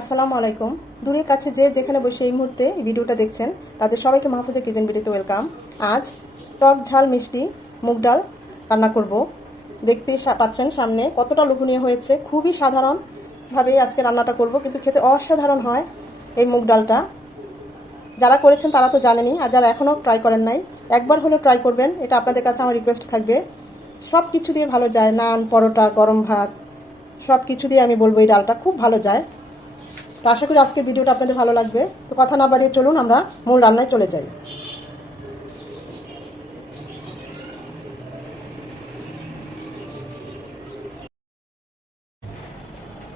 আসসালামু আলাইকুম। দূরের কাছে যে যেখানে বসে এই মুহূর্তে ভিডিওটা দেখছেন, তাদের সবাইকে মাহফুজা কিচেন ভিডিওতে ওয়েলকাম আজ টক ঝাল মিষ্টি, মুগ ডাল রান্না করব। দেখতে পাচ্ছেন সামনে কতটা লোভনীয় হয়েছে। খুবই সাধারণভাবে আজকে রান্নাটা করব, কিন্তু খেতে অসাধারণ হয় এই মুগ ডালটা। যারা করেছেন তারা তো জানেনি আর যারা এখনও ট্রাই করেন নাই, একবার হলেও ট্রাই করবেন। এটা আপনাদের কাছে আমার রিকোয়েস্ট থাকবে। সব কিছু দিয়ে ভালো যায়, নান, পরোটা, গরম ভাত সব কিছু দিয়ে আমি বলব এই ডালটা খুব ভালো যায়। তো আশা করি আজকের ভিডিওটা আপনাদের ভালো লাগবে। তো কথা না বাড়িয়ে চলুন, আমরা মূল রান্নায় চলে যাই।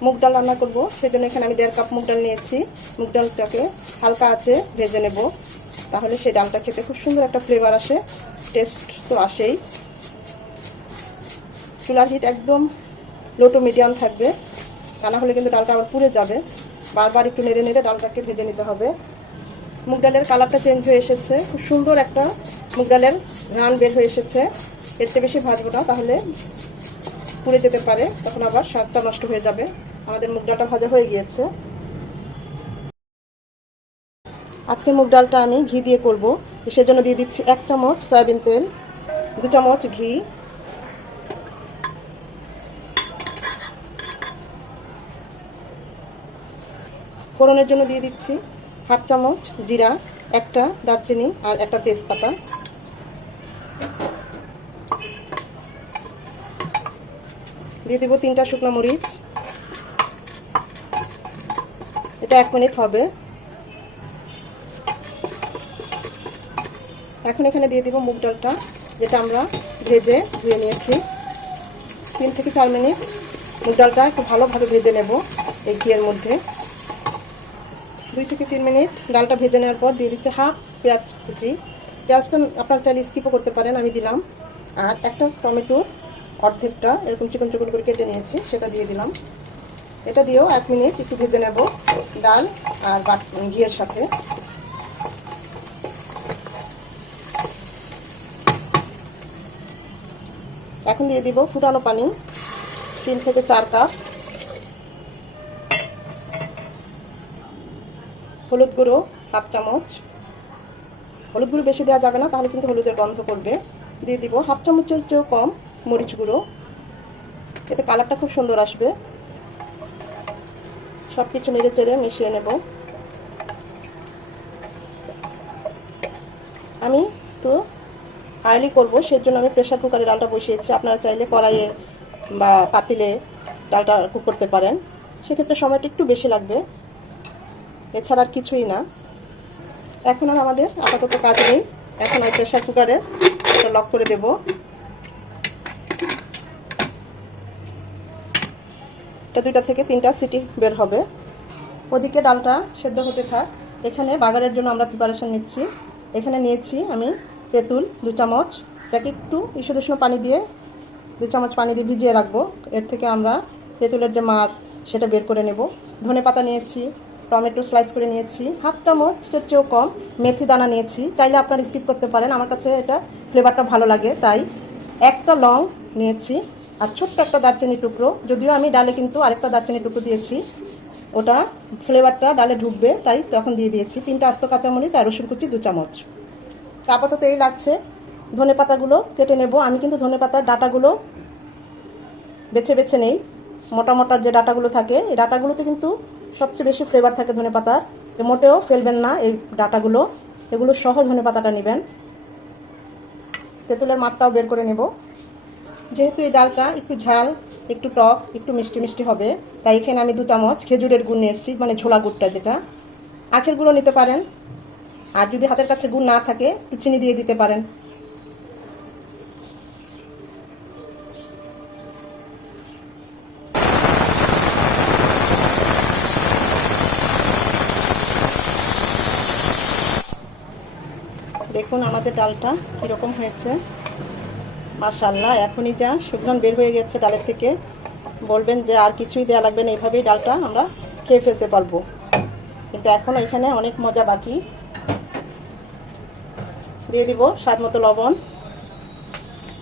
মুগ ডাল রান্না করব। সেজন্য এখানে আমি দেড় কাপ মুগ ডাল নিয়েছি। মুগ ডালটাকে হালকা আছে ভেজে নেব। তাহলে সেই ডালটা খেতে খুব সুন্দর একটা ফ্লেভার আসে। টেস্ট তো আসেই। চুলার হিট একদম লো টু মিডিয়াম থাকবে। তা না হলে কিন্তু ডালটা আবার পুড়ে যাবে। বারবার একটু নেড়ে নেড়ে ডালটাকে ভেজে নিতে হবে। মুগ ডালের কালারটা চেঞ্জ হয়ে এসেছে। খুব সুন্দর একটা মুগ ডালের ঘ্রাণ বের হয়ে এসেছে। এর চেয়ে বেশি ভাজবো না, তাহলে পুড়ে যেতে পারে, তখন আবার স্বাদটা নষ্ট হয়ে যাবে। আমাদের মুগ ডালটা ভাজা হয়ে গিয়েছে। আজকে মুগ ডালটা আমি ঘি দিয়ে করব। সেজন্য দিয়ে দিচ্ছি এক চামচ সয়াবিন তেল, দু চামচ ঘি ফোড়নের জন্য দিয়ে দিচ্ছি হাফ চামচ জিরা, একটা দারচিনি আর একটা তেজপাতা। দিয়ে দিব তিনটা শুকনো মরিচ। এটা এক মিনিট হবে। এখন এখানে দিয়ে দিব মুগ ডালটা, যেটা আমরা ভেজে ধুয়ে নিয়েছি। তিন থেকে চার মিনিট মুগ ডালটা একটু ভালোভাবে ভেজে নেব এই ঘিয়ের মধ্যে। দুই থেকে তিন মিনিট ডালটা ভেজে নেওয়ার পর দিয়ে দিচ্ছে হাফ পেঁয়াজ কুচি। পেঁয়াজটা আপনার চাইলে স্কিপও করতে পারেন, আমি দিলাম। আর একটা টমেটো অর্ধেকটা, এরকম চিকন চিকন করে কেটে নিয়েছি, সেটা দিয়ে দিলাম। এটা দিয়েও এক মিনিট একটু ভেজে নেব ডাল আর ঘিয়ের সাথে। এখন দিয়ে দিব ফুটানো পানি, তিন থেকে চার কাপ। হলুদ গুঁড়ো হাফ চামচ। হলুদ গুঁড়ো বেশি দেওয়া যাবে না, তাহলে কিন্তু হলুদের গন্ধ করবে। দিয়ে দিব হাফ চামচের চেয়েও কম মরিচ গুঁড়ো। এতে কালারটা খুব সুন্দর আসবে। সব কিছু নেড়ে চেড়ে মিশিয়ে নেব। আমি একটু আয়লি করব, সেজন্য আমি প্রেশার কুকারে ডালটা বসিয়েছি। আপনারা চাইলে কড়াইয়ে বা পাতিলে ডালটা কুক করতে পারেন। সেক্ষেত্রে সময়টা একটু বেশি লাগবে। এছাড়া আর কিছুই না। এখন আর আমাদের আপাতত কাজ নেই। এখন আর প্রেশার কুকারে এটা লক করে দেব। এটা দুইটা থেকে তিনটা সিটি বের হবে। ওদিকে ডালটা সেদ্ধ হতে থাক। এখানে বাগারের জন্য আমরা প্রিপারেশন নিচ্ছি। এখানে নিয়েছি আমি তেঁতুল, দু চামচ। এটাকে একটু ইসুদুষ্ণ পানি দিয়ে দু চামচ পানি দিয়ে ভিজিয়ে রাখব। এর থেকে আমরা তেঁতুলের যে মার, সেটা বের করে নেব। ধনে পাতা নিয়েছি। টমেটো স্লাইস করে নিয়েছি। হাফ চামচ চামচের চেয়েও কম মেথি দানা নিয়েছি। চাইলে আপনারা স্কিপ করতে পারেন। আমার কাছে এটা ফ্লেভারটা ভালো লাগে, তাই একটা লং নিয়েছি। আর ছোট্ট একটা দারচিনি টুকরো। যদিও আমি ডালে কিন্তু আরেকটা দারচিনি টুকরো দিয়েছি। ওটা ফ্লেভারটা ডালে ঢুকবে, তাই তখন দিয়ে দিয়েছি। তিনটা আস্ত কাঁচামরিচ আর রসুন কুচি দু চামচ। আপাতত এই লাগছে। ধনে পাতাগুলো কেটে নেব। আমি কিন্তু ধনে পাতার ডাটাগুলো বেছে বেছে নেই। মোটা মোটা যে ডাটাগুলো থাকে, এই ডাটাগুলোতে কিন্তু সবচেয়ে বেশি ফ্লেভার থাকে ধনে পাতার মোটেও ফেলবেন না এই ডাটাগুলো। এগুলো সহ ধনে পাতাটা নেবেন। তেঁতুলের মাঠটাও বের করে নেব। যেহেতু এই ডালটা একটু ঝাল, একটু টক, একটু মিষ্টি মিষ্টি হবে, তাই এখানে আমি দু চামচ খেজুরের গুড় নিয়েছি মানে ঝোলা গুড়টা যেটা। আখের গুঁড়ো নিতে পারেন। আর যদি হাতের কাছে গুড় না থাকে, একটু চিনি দিয়ে দিতে পারেন। দেখুন আমাদের ডালটা কীরকম হয়েছে। মাশাল্লাহ এখনই যা সুঘ্রাণ বের হয়ে গেছে ডালের থেকে। বলবেন যে আর কিছুই দেওয়া লাগবে না, এইভাবেই ডালটা আমরা খেয়ে ফেলতে পারব। কিন্তু এখনও এখানে অনেক মজা বাকি। দিয়ে দিব স্বাদ মতো লবণ।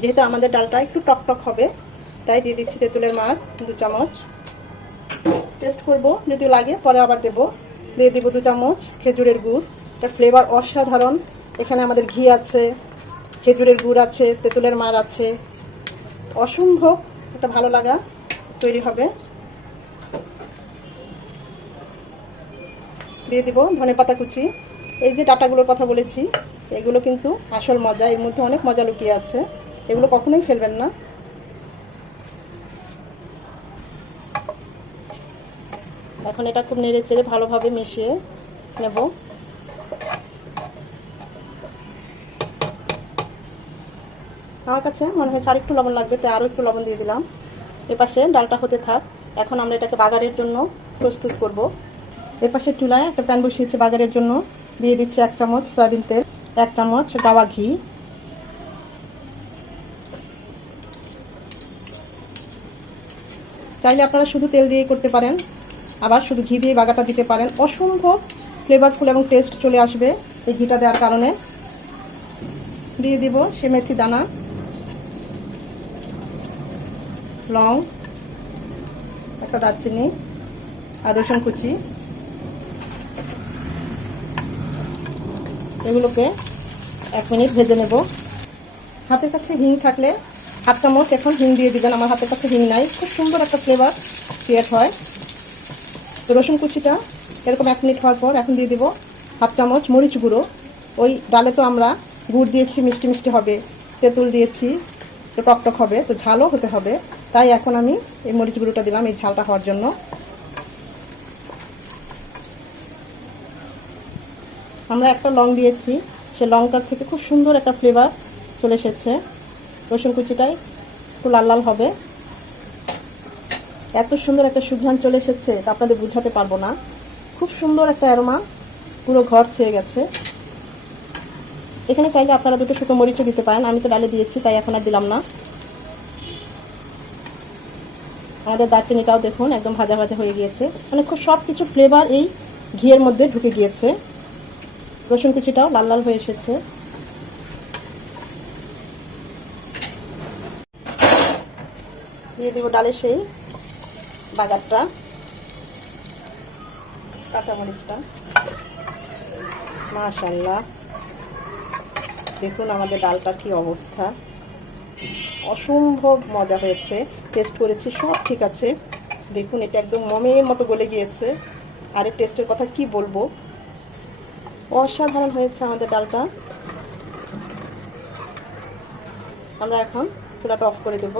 যেহেতু আমাদের ডালটা একটু টক টক হবে, তাই দিয়ে দিচ্ছি তেঁতুলের মার, দু চামচ। টেস্ট করব, যদি লাগে পরে আবার দেব। দিয়ে দেবো দু চামচ খেজুরের গুড়। এটা ফ্লেভার অসাধারণ। এখানে আমাদের ঘি আছে, খেজুরের গুড় আছে, তেঁতুলের মার আছে। অসম্ভব একটা ভালো লাগা তৈরি হবে। দিয়ে দিব ধনে পাতা কুচি। এই যে ডাটাগুলোর কথা বলেছি, এগুলো কিন্তু আসল মজা, এর মধ্যে অনেক মজা লুকিয়ে আছে। এগুলো কখনোই ফেলবেন না। এখন এটা খুব নেড়ে চেড়ে ভালোভাবে মিশিয়ে নেব। আমার কাছে মনে হচ্ছে আরেকটু লবণ লাগবে, তাই আরও একটু লবণ দিয়ে দিলাম। এপাশে ডালটা হতে থাক। এখন আমরা এটাকে বাগারের জন্য প্রস্তুত করব। এপাশে চুলায় একটা প্যান বসিয়েছি বাগারের জন্য। দিয়ে দিচ্ছি এক চামচ সয়াবিন তেল, এক চামচ গাওয়া ঘি। চাইলে আপনারা শুধু তেল দিয়ে করতে পারেন, আবার শুধু ঘি দিয়ে বাগাটা দিতে পারেন। অসম্ভব ফ্লেভারফুল এবং টেস্ট চলে আসবে এই ঘিটা দেওয়ার কারণে। দিয়ে দিব সে মেথি দানা। লং, একটা দারচিনি আর রসুন কুচি। এগুলোকে এক মিনিট ভেজে নেব। হাতের কাছে হিং থাকলে হাফ চামচ এখন হিং দিয়ে দিবেন। আমার হাতের কাছে হিং নাই। খুব সুন্দর একটা ফ্লেভার ক্রিয়েট হয়। তো রসুন কুচিটা এরকম এক মিনিট হওয়ার পর এখন দিয়ে দিব হাফ চামচ মরিচ গুঁড়ো। ওই ডালে তো আমরা গুড় দিয়েছি, মিষ্টি মিষ্টি হবে। তেঁতুল দিয়েছি, তো টকটক হবে, তো ঝালও হতে হবে। তাই এখন আমি এই মরিচ গুঁড়োটা দিলাম এই ঝালটা হওয়ার জন্য। আমরা একটা লং দিয়েছি, সে লংটার থেকে খুব সুন্দর একটা ফ্লেভার চলে এসেছে। রসুন কুচিটাই একটু লাল লাল হবে। এত সুন্দর একটা সুঘ্রাণ চলে এসেছে, তা আপনাদের বুঝাতে পারব না। খুব সুন্দর একটা অ্যারোমা পুরো ঘর ছেয়ে গেছে। এখানে চাইলে আপনারা দুটো শুকনো মরিচও দিতে পারেন, আমি তো ডালে দিয়েছি, তাই এখন আর দিলাম না। আমাদের দারচিনিটাও দেখুন, একদম ভাজা ভাজা হয়ে গিয়েছে। মানে খুব সব কিছু ফ্লেভার এই ঘিয়ের মধ্যে ঢুকে গিয়েছে। রসুন কুচিটাও লাল লাল হয়ে এসেছে। দিয়ে দিব ডালে সেই বাগারটা কাঁচামরিচটা। মাশাল্লাহ দেখুন আমাদের ডালটা কি অবস্থা। অসম্ভব মজা হয়েছে টেস্ট করেছি, সব ঠিক আছে। দেখুন, এটা একদম মমের মতো গলে গিয়েছে। আরেক টেস্টের কথা কি বলব? অসাধারণ হয়েছে আমাদের ডালটা। আমরা এখন চুলাটা অফ করে দেব।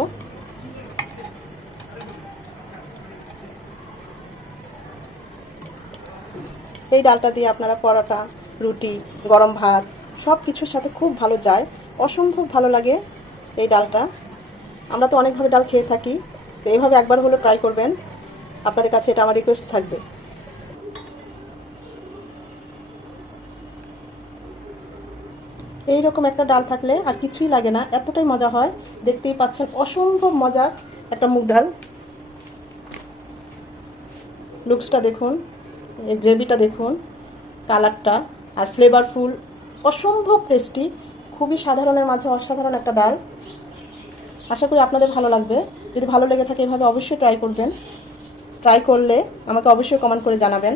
এই ডালটা দিয়ে আপনারা পরোটা, রুটি, গরম ভাত সব কিছুর সাথে খুব ভালো যায়। অসম্ভব ভালো লাগে। এই ডালটা। আমরা তো অনেকভাবে ডাল খেয়ে থাকি, তো এইভাবে একবার হলো ট্রাই করবেন। আপনাদের কাছে এটা আমার রিকোয়েস্ট থাকবে। এই রকম একটা ডাল থাকলে আর কিছুই লাগে না, এতটাই মজা হয়। দেখতেই পাচ্ছেন, অসম্ভব মজার একটা মুগ ডাল। লুকসটা দেখুন গ্রেভিটা দেখুন কালারটা আর ফ্লেভারফুল অসম্ভব টেস্টি খুবই সাধারণের মাঝে অসাধারণ একটা ডাল। আশা করি আপনাদের ভালো লাগবে। যদি ভালো লেগে থাকে এভাবে অবশ্যই ট্রাই করবেন। ট্রাই করলে আমাকে অবশ্যই কমেন্ট করে জানাবেন।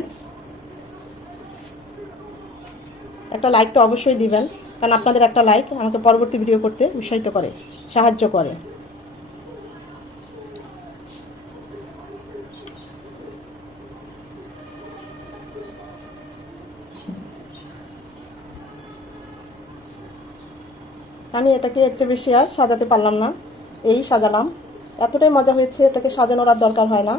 একটা লাইক তো অবশ্যই দিবেন, কারণ আপনাদের একটা লাইক আমাকে পরবর্তী ভিডিও করতে উৎসাহিত করে, সাহায্য করে। আমি এটাকে চেয়ে বেশি আর সাজাতে পারলাম না। এই সাজালাম। এতটাই মজা হয়েছে এটাকে সাজানোর আর দরকার হয় না।